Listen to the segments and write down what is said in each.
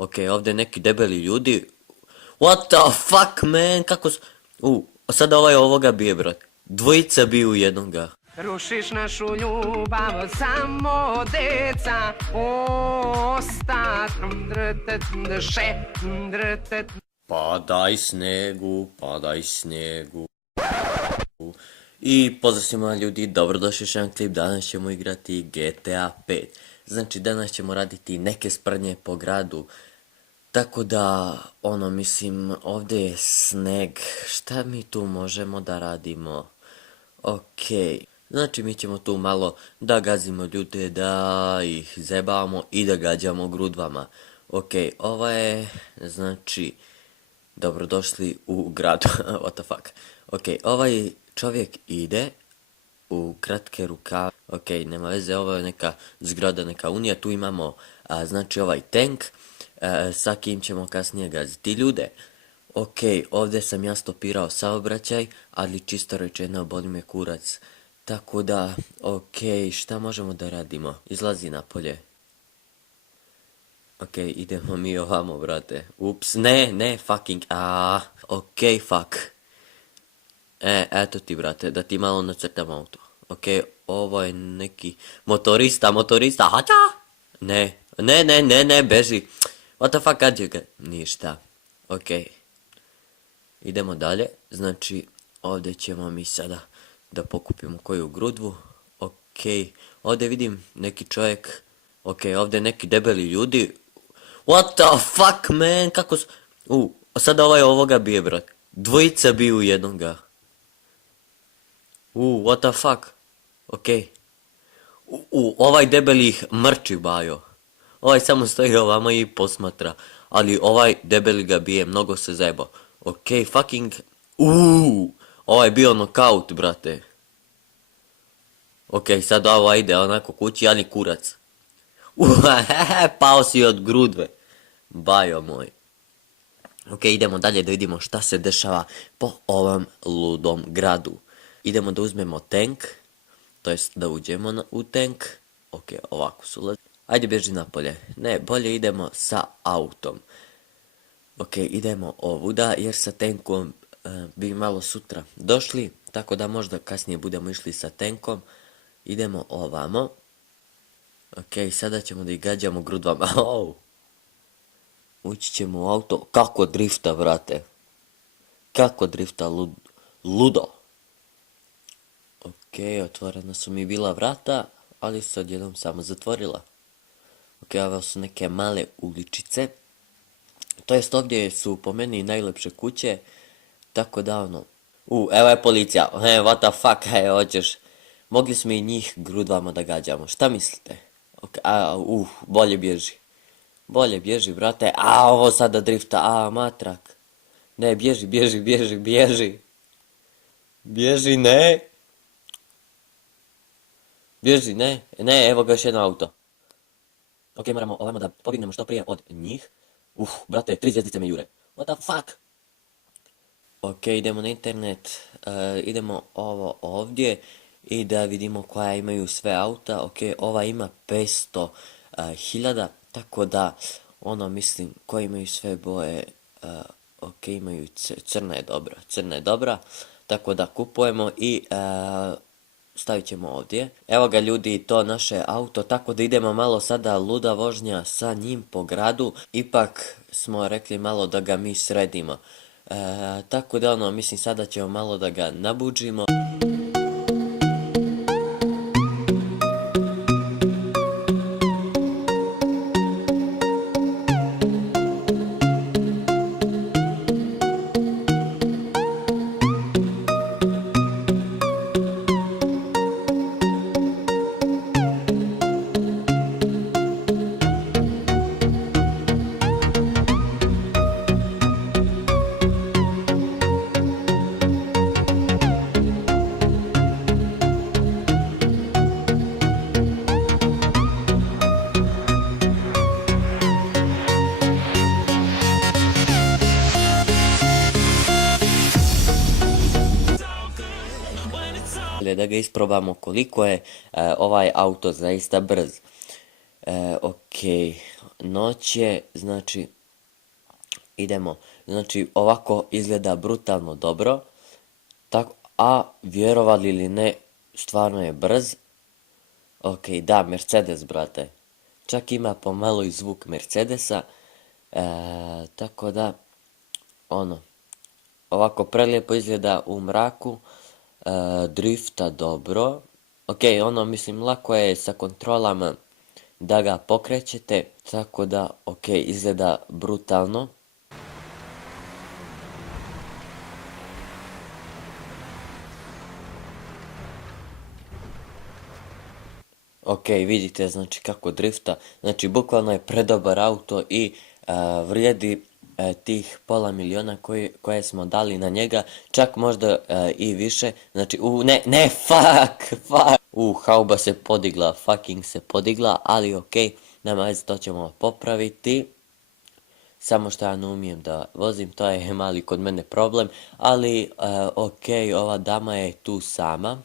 Ok, ovdje neki debeli ljudi. What the fuck, man? Kako su... A sada ovoga bije, brat. Dvojica biju jednoga. Rušiš našu ljubav, samo deca ostat. Padaj snegu, padaj snegu. I pozdrav svima ljudi, dobrodošli još jedan klip, danas ćemo igrati GTA 5. Znači danas ćemo raditi neke sprdnje po gradu. Tako da, mislim, ovdje je sneg, šta mi tu možemo da radimo? Okej, znači mi ćemo tu malo da gazimo ljude, da ih zebavamo i da gađamo grudvama. Okej, ovo je, znači, dobrodošli u gradu, what the fuck. Okej, ovaj čovjek ide u kratke rukave, okej, nema veze, ovo je neka zgrada, neka unija, tu imamo, znači ovaj tank, sa kim ćemo kasnije gaziti ljude. Okej, ovdje sam ja stopirao saobraćaj, ali čisto rečeno boli me kurac. Tako da, okej, šta možemo da radimo? Izlazi napolje. Okej, idemo mi ovamo, brate. Ups, ne, fucking, okej, fuck. Eto ti, brate, da ti malo nacrtam auto. Okej, ovo je neki motorista, hača! Ne, beži. What the fuck, gađe ga? Ništa. Okej. Idemo dalje, znači ovdje ćemo mi sada da pokupimo koju grudvu. Okej, ovdje vidim neki čovjek. Okej, ovdje neki debeli ljudi. What the fuck, man, kako su... A sada ovoga bije, brat. Dvojica biju jednoga. What the fuck. Okej. Ovaj debeli ih mrči, bajo. Ovaj samo stoji ovamo i posmatra. Ali ovaj debeli ga bije, mnogo se zajebao. Okej, fucking... Ovaj je bio nokaut, brate. Okej, sad ovo ide onako kući, ali kurac. Pao si od grudve. Bajo moj. Okej, idemo dalje da vidimo šta se dešava po ovom ludom gradu. Idemo da uzmemo tank. To jest da uđemo u tank. Okej, ovako su ulazi. Ajde bježi napolje. Ne, bolje idemo sa autom. Okej, idemo ovuda jer sa tankom bi malo sutra došli. Tako da možda kasnije budemo išli sa tankom. Idemo ovamo. Okej, sada ćemo da ih gađamo grudvama. Ući ćemo u auto. Kako drifta, vrate. Kako drifta, ludo. Okej, otvorena su mi bila vrata, ali se odjednom samo zatvorila. Okej, ove su neke male uličice. To jest ovdje su po meni najlepše kuće. Tako da evo je policija. What the fuck, hoćeš. Mogli smo i njih grudvama da gađamo. Šta mislite? Bolje bježi. Bolje bježi, brate. Ovo sada drifta. Matrak. Ne, bježi. Bježi, ne. Bježi, ne. Ne, evo ga još jedno auto. Okej, moramo ovamo da pobignemo što prije od njih. Brate, 3 zvjezdice me jure. What the fuck? Okej, idemo na internet. Idemo ovo ovdje. I da vidimo koja imaju sve auta. Okej, ova ima 500.000. Tako da, mislim, koji imaju sve boje. Okej, imaju crna je dobra. Tako da kupujemo i stavit ćemo ovdje. Evo ga ljudi, to naše auto, tako da idemo malo sada luda vožnja sa njim po gradu. Ipak smo rekli malo da ga mi sredimo. Tako da mislim sada ćemo malo da ga nabuđimo. Da ga isprobamo koliko je ovaj auto zaista brz. Okej, noć je, znači, idemo, znači, ovako izgleda brutalno dobro, a vjerovali ili ne, stvarno je brz. Ok, da, Mercedes, brate. Čak ima pomalo i zvuk Mercedesa, tako da, ovako prelijepo izgleda u mraku, drifta dobro. Ok, mislim, lako je sa kontrolama da ga pokrećete, tako da, ok, izgleda brutalno. Ok, vidite, znači, kako drifta, znači, bukvalno je predobar auto i vrijedi tih pola miliona koje smo dali na njega, čak možda i više, znači, fuck, hauba se podigla, fucking se podigla, ali ok, nema veze, to ćemo popraviti, samo što ja ne umijem da vozim, to je mali kod mene problem, ali ok, ova dama je tu sama,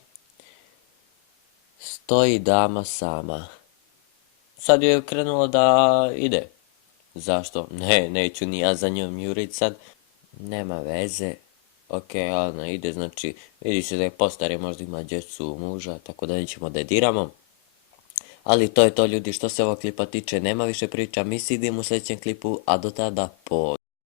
stoji dama sama. Sad je krenulo da ide. Zašto? Neću ni ja za njom jurit sad. Nema veze. Ok, ona ide, znači, vidi se da je postare, možda ima djecu, muža, tako da nećemo da je diramo. Ali to je to, ljudi, što se ovog klipa tiče, nema više priča, mi se idemo u sljedećem klipu, a do tada,